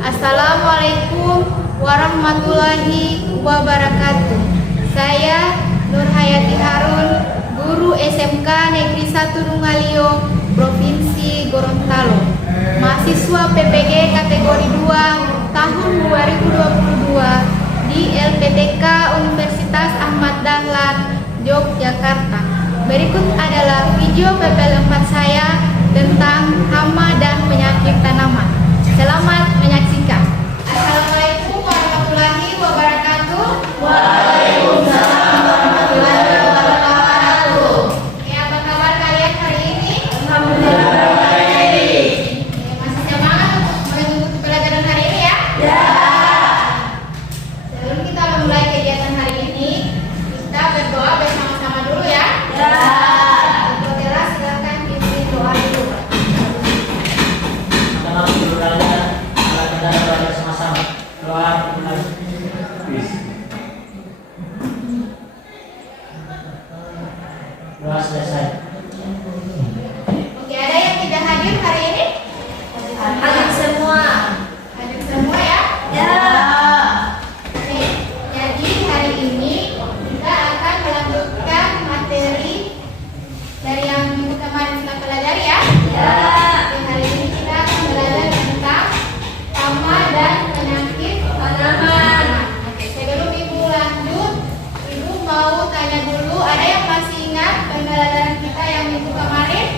Assalamualaikum warahmatullahi wabarakatuh. Saya Nur Hayati Harun, guru SMK Negeri 1 Nungalio, Provinsi Gorontalo, mahasiswa PPG kategori 2 tahun 2022 di LPTK Universitas Ahmad Dahlan, Yogyakarta. Berikut adalah video PPL 4 saya tentang hama dan penyakit tanaman. Selamat menyaksikan. Assalamualaikum warahmatullahi wabarakatuh. Waalaikumsalam warahmatullahi wabarakatuh. Apa kabar kalian hari ini? Alhamdulillah baik. Masih semangat untuk mengikuti pelajaran hari ini ya? Ya. Sebelum kita memulai kegiatan hari ini, kita berdoa bersama-sama dulu ya. Ya. Okelah, silakan pimpin doa dulu. Doa selesai. Oke, ada yang tidak hadir hari ini? Hadir semua. Hadir semua ya? Ya. Oke, jadi hari ini kita akan melanjutkan materi dari yang minggu kemarin kita pelajari ya? Ya. Oke, hari ini kita akan belajar tentang hama dan penyakit tanaman. Oke, sebelum Ibu lanjut, Ibu mau tanya dulu, ada yang masih ingat pembelajaran kita yang minggu kemarin?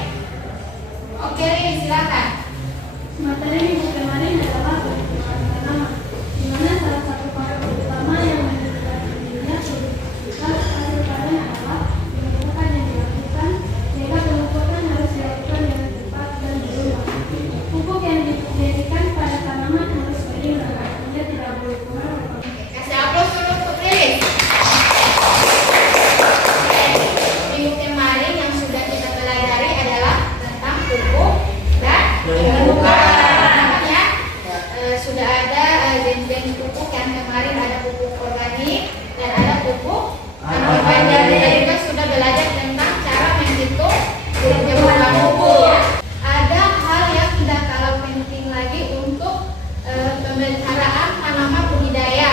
Oke, Rini, silakan. Materi minggu kemarin adalah penyakit tanaman, di mana salah satu faktor utama yang menyebabkan terjadinya produktivitas hasil panen adalah pemupukan yang dilakukan, sehingga pemupukan harus dilakukan dengan cepat dan berulang. Pupuk yang diberikan pada tanaman harus sering dan artinya tidak boleh kurang. Kasih aplaus dulu untuk Lilis. Minggu kemarin yang sudah kita pelajari adalah tentang pupuk dan pemupukan. Ya, sudah ada jenis-jenis pupuk yang kemarin ada pupuk organik dan ada pupuk anorganik. Kita juga sudah belajar tentang cara menghitung jumlah pupuk. Ya. Ada hal yang tidak kalah penting lagi untuk pemeliharaan tanaman budidaya.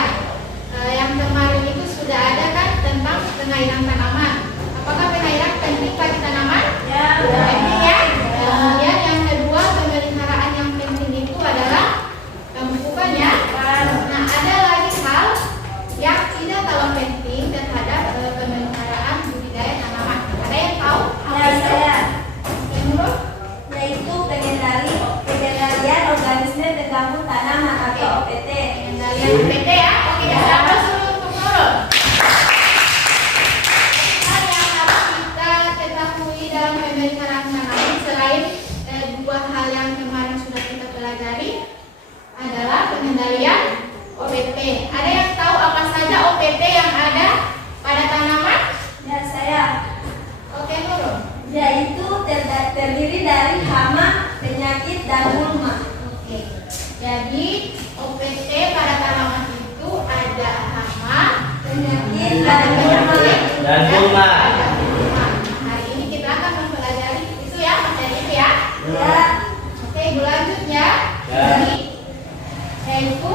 Yang kemarin itu sudah ada kan tentang pengairan tanaman. Apakah pengairan penting bagi tanaman? Ya. Penting ya. Kemudian yang kedua, pemeliharaan yang penting itu adalah pemupukan ya. Nah, ada lagi hal yang tidak kalah penting terhadap pemeliharaan budidaya tanaman. Ada yang tahu? Ya, saya. Menurut? Yaitu pengendalian organisme pengganggu tanaman atau OPT. Pengendalian OPT ya. Oke, kasih aplaus dulu untuk Nurul. Hal yang harus kita ketahui dalam pemeliharaan tanaman selain dua hal yang kemarin sudah kita pelajari adalah pengendalian OPT. Ada yang tahu apa saja OPT yang ada pada tanaman? Ya, saya. Oke, Nurul. Yaitu terdiri dari hama, penyakit, dan gulma. Oke. Jadi OPT pada tanaman itu ada hama, Penyakit dan gulma. dan gulma. Hari ini kita akan mempelajari itu ya, materi itu ya. Ya. Oke, Ibu lanjut ya. Ya. Jadi, yaitu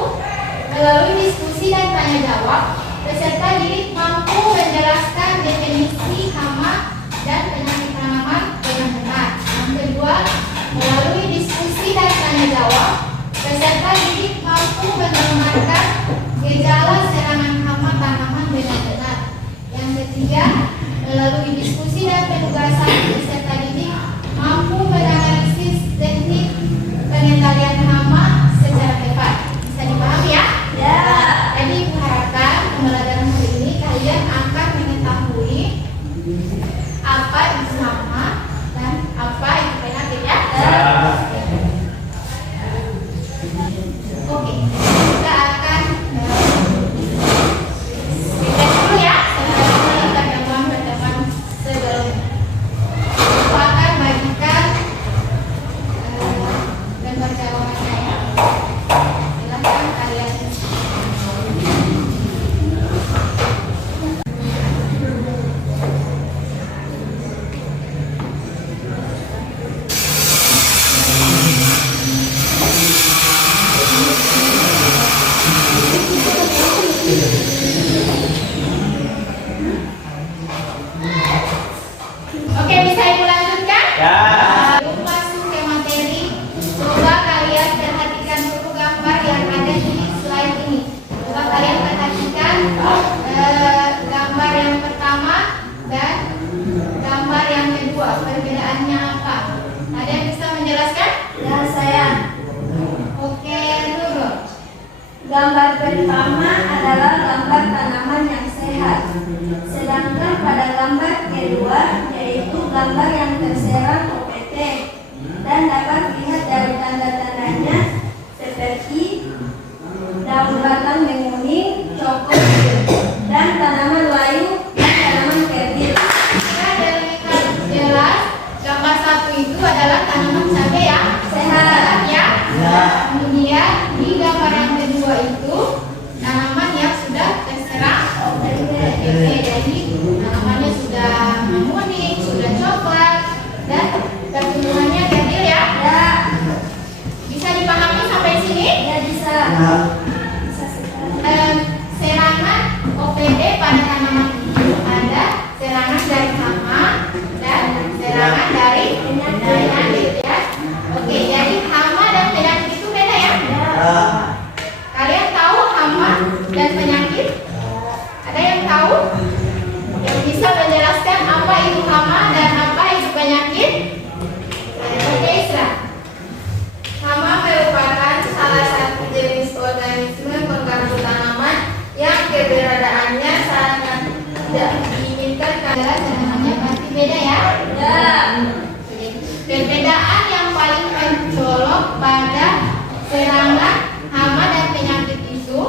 melalui diskusi dan tanya jawab, peserta didik mampu menjelaskan definisi hama dan penyakit tanaman dengan benar. Yang kedua, melalui diskusi dan tanya jawab, peserta didik mampu menggambarkan gejala serangan hama tanaman dengan benar. Yang ketiga, melalui diskusi dan penugasan, peserta didik mampu menganalisis teknik pengendalian hama secara tepat. Bisa dipahami ya? Ya. Jadi Ibu harapkan pembelajaran hari ini kalian akan mengetahui Ya, saya. Oke, Nurul. Gambar pertama adalah gambar tanaman yang sehat. Sedangkan pada gambar kedua yaitu gambar yang terserang OPT dan dapat dilihat dari tanda-tandanya seperti daun batang menguning, coklat, dan tanaman layu dan tanaman kerdil. Ya, dari kasus jelas, gambar satu itu adalah tanaman cabai ya. Sehat. Ya. Kemudian di gambar yang kedua itu tanaman yang sudah terserang OPT. Jadi tanamannya sudah menguning, sudah coklat, dan pertumbuhannya kerdil ya. Ya, Bisa dipahami sampai sini? ya bisa. Bisa sekali. Serangan OPD pada tanaman itu ada serangan dari hama dan serangan dari penyakit ya. Oke, jadi hama dan penyakit itu beda ya. Kalian tahu hama dan penyakit? Ada yang tahu? Yang bisa menjelaskan apa itu hama dan apa itu penyakit? Oke, Isra. Hama merupakan salah satu jenis organisme pengganggu tanaman yang keberadaannya sangat tidak diinginkan karena tanamannya pasti beda ya. Ya. Perbedaan yang paling mencolok pada serangan hama dan penyakit itu,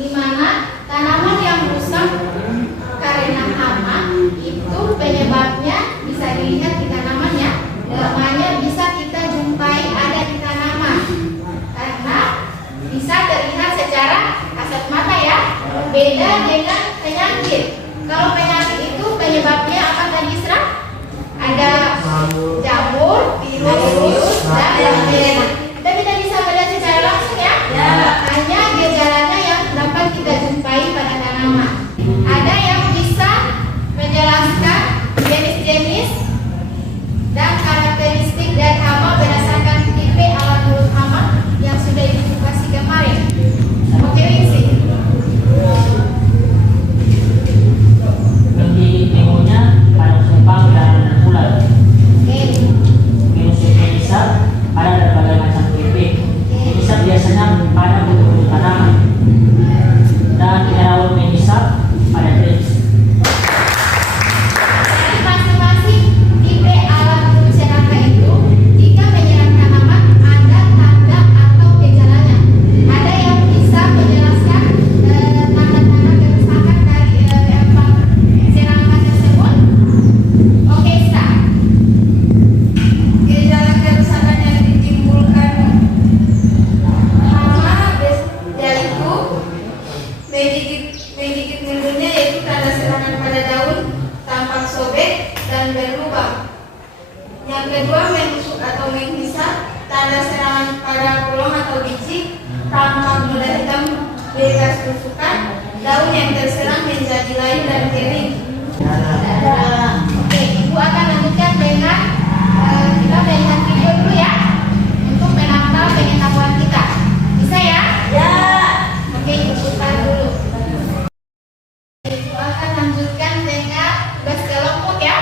di mana tanaman yang rusak karena hama itu penyebabnya bisa dilihat di tanamannya, namanya bisa kita jumpai ada di tanaman karena bisa terlihat secara kasat mata ya. Beda dengan penyakit. Kalau penyakit itu penyebabnya apa tadi Isra? Ada jamur, virus, dan bakteri. Kita tidak bisa melihat secara langsung ya. Hanya gejalanya yang dapat kita jumpai pada tanaman. Ada yang bisa menjelaskan jenis-jenis dan karakteristik dari hama berdasarkan tipe alat mulut hama yang sudah diedukasi kemarin. Oke, Wingsi. Ilmunya pada Jepang dan bulan. Oke. Virus bisa ada berbagai macam tipe. Bisa biasanya pada bentuk tanaman dan mineral bisa pada jenis. Jadi masing-masing tipe alat mulut serangga itu jika menyerang tanaman ada tanda atau gejalanya. Ada yang bisa menjelaskan tanda-tanda kerusakan dari serangga tersebut. Oke, Sa. Gejala kerusakan yang ditimbulkan hama yaitu menggigit mundurnya, yaitu tanda serangan pada daun, tampak sobek dan berlubang. Yang kedua, menusuk atau menghisap, tanda serangan pada kolong atau biji, tampak noda hitam bekas tusukan, daun yang terserang menjadi layu dan kering. Oke, Ibu akan lanjutkan dengan kita melihat video dulu ya untuk menambah pengetahuan kita. Bisa ya? Ya. Oke, Ibu putar dulu. Ibu akan lanjutkan dengan tugas kelompok ya.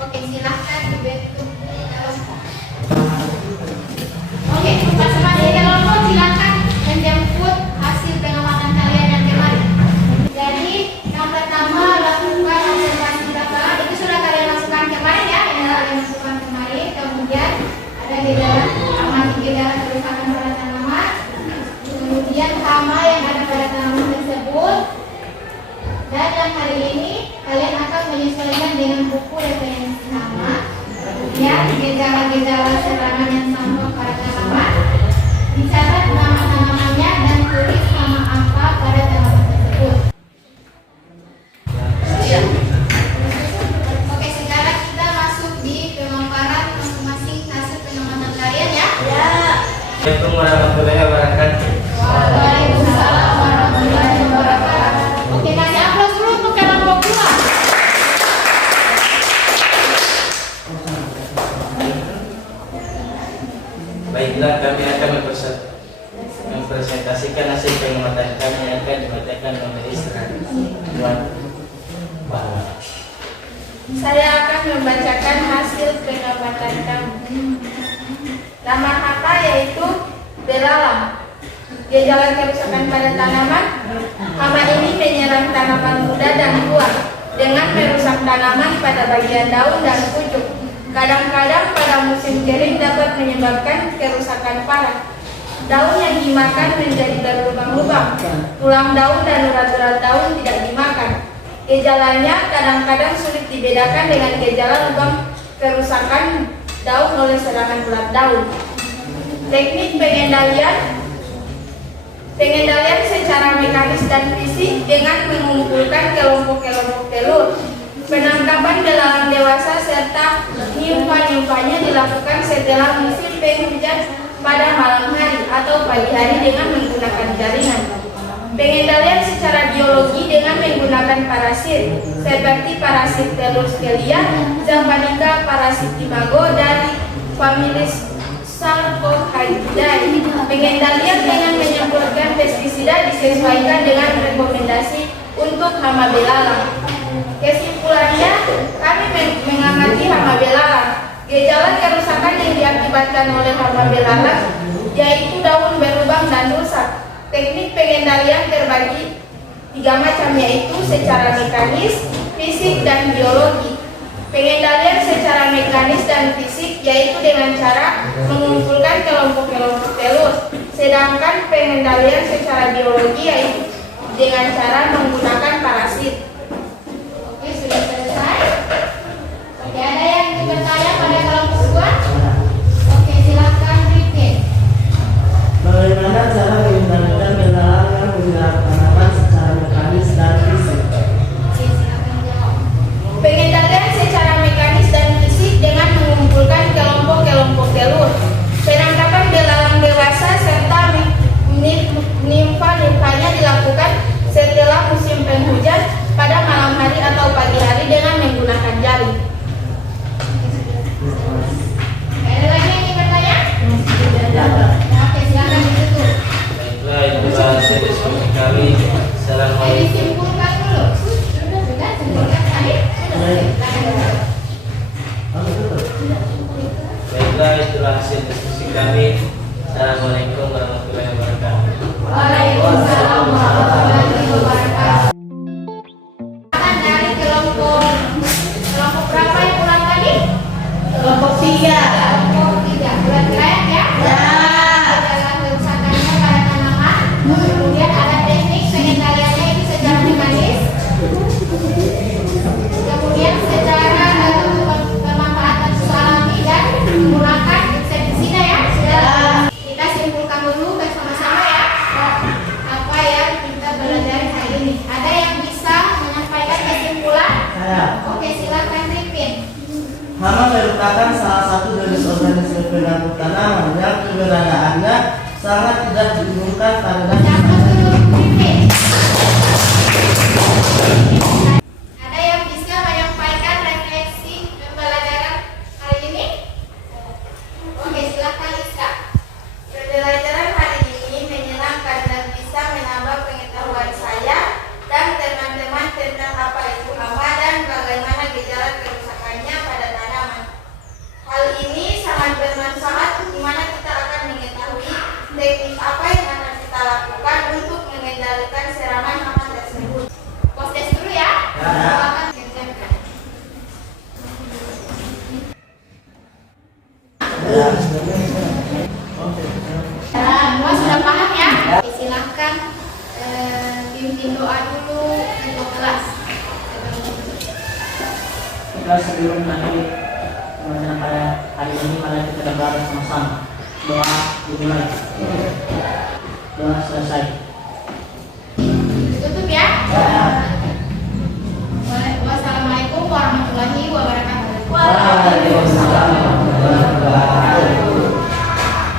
Oke, silahkan dibentuk kelompok. Oke, masing-masing kelompok silahkan menjemput hasil pengamatan kalian yang kemarin. Jadi yang pertama lakukan observasi data. Itu sudah kalian lakukan kemarin ya, yang kalian lakukan kemarin. Kemudian ada gejala, amati gejala kerusakan pada tanaman. Kemudian hama yang ada pada tanaman tersebut. Dan yang hari ini kalian akan menyesuaikan dengan buku referensi hama. Kemudian gejala-gejala serangan yang sama pada tanaman. Dicatat nama tanamannya dan tulis nama apa pada tanaman tersebut. Oke, sekarang kita masuk di pemaparan masing-masing hasil pengamatan kalian ya. Assalamualaikum warahmatullahi wabarakatuh. Waalaikumsalam warahmatullahi wabarakatuh. Oke, kasih aplaus dulu untuk kelompok 2. Baiklah, kami akan mempresentasikan hasil pengamatan kami yang akan dibacakan oleh Isra. Saya akan membacakan hasil pengamatan kami. Nama haka yaitu belalang. Gejala kerusakan pada tanaman, hama ini menyerang tanaman muda dan tua dengan merusak tanaman pada bagian daun dan pucuk. Kadang-kadang pada musim kering dapat menyebabkan kerusakan parah. Daun yang dimakan menjadi berlubang-lubang, tulang daun dan urat-urat daun tidak dimakan. Gejalanya kadang-kadang sulit dibedakan dengan gejala lubang kerusakan daun oleh serangan ulat daun. Teknik pengendalian secara mekanis dan fisik dengan mengumpulkan kelompok-kelompok telur. Penangkapan belalang dewasa serta nimfa-nimfanya dilakukan setelah musim penghujan pada malam hari atau pagi hari dengan menggunakan jaringan. Pengendalian secara biologi dengan menggunakan parasit seperti parasit Telurstelia japonica, parasit imago dari familis Sarcophagidae. Pengendalian dengan menyemprotkan pestisida disesuaikan dengan rekomendasi untuk hama belalang. Kesimpulannya, kami mengamati hama belalang. Gejala kerusakan yang diakibatkan oleh hama belalang yaitu daun berlubang dan rusak. Teknik pengendalian terbagi 3 macam, yaitu secara mekanis, fisik, dan biologi. Pengendalian secara mekanis dan fisik yaitu dengan cara mengumpulkan kelompok-kelompok telur. Sedangkan pengendalian secara biologi yaitu dengan cara menggunakan parasit. Oke, sudah selesai. Oke, ada yang ingin bertanya pada kelompok 2? Oke, silakan repeat. Bagaimana cara mengendalikan belalang yang menyerang tanaman secara mekanis dan fisik? Oke, silakan jawab. Pengendalian secara mekanis dan fisik dengan mengumpulkan kelompok-kelompok telur. Penangkapan belalang dewasa serta nimfa-nimfanya dilakukan setelah musim penghujan pada malam hari atau pagi hari dengan menggunakan jaring. Ada lagi yang ingin bertanya? Oke, silakan ditutup. Baiklah, itulah sesi kami. Assalamualaikum. Disimpulkan dulu. Sudah simpulkan tadi? Silakan. Baiklah, itulah hasil diskusi kami. Assalamualaikum warahmatullahi wabarakatuh. Waalaikumsalam warahmatullahi wabarakatuh. Dari kelompok berapa yang ulang tadi? Kelompok 3. Kelompok 3. Bulan keren ya? Adalah kerusakannya pada tanaman. Kemudian ada teknik pengendaliannya itu secara mekanis. Kemudian secara pemanfaatan susu alami dan menggunakan insektisida ya. Sudah kita simpulkan dulu bersama-sama ya. Apa yang kita belajar hari ini? Ada yang bisa menyampaikan kesimpulan? Saya. Oke, silakan repeat. Hama merupakan salah satu jenis organisme pengganggu tanaman yang keberadaannya sangat tidak diinginkan pada Catat dulu, repeat. Ada yang bisa menyampaikan refleksi pembelajaran hari ini? Oke, silakan Iska. Pembelajaran hari ini menyenangkan dan bisa menambah pengetahuan saya dan teman-teman tentang apa itu hama dan bagaimana gejala kerusakannya pada tanaman. Hal ini sangat bermanfaat di mana kita akan mengetahui teknik apa yang akan kita lakukan untuk mengendalikan serangan hama tersebut. Proses dulu ya. Silakan kerjakan. Semua sudah paham ya? Oke, silakan pimpin doa dulu untuk kelas. Kita sebelum nanti pembelajaran pada hari ini, mari kita berdoa bersama-sama. Doa dimulai. Doa selesai. Tutup ya. Wassalamualaikum warahmatullahi wabarakatuh. Waalaikumsalam.